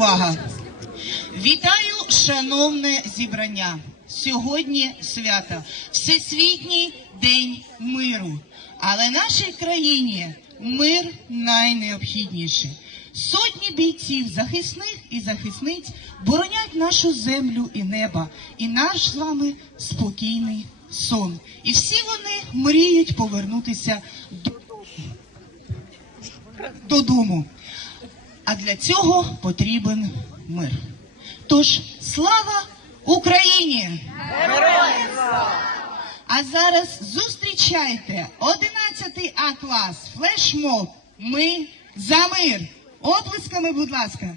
увага! Вітаю, шановне зібрання. Сьогодні свято Всесвітній день миру. Але нашій країні мир найнеобхідніший. Сотні бійців, захисних і захисниць боронять нашу землю і небо, і наш з вами спокійний сон. І всі вони мріють повернутися до- додому. А для цього потрібен мир. Тож слава Україні! А зараз зустрічайте 11 А клас флешмоб. Ми за мир. Оплесками, будь ласка.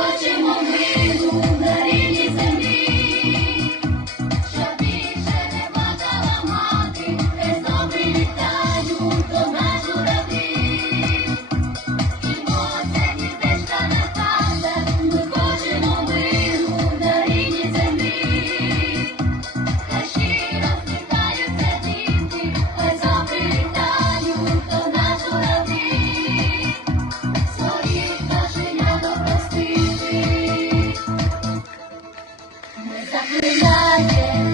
Ми хочемо Sunday.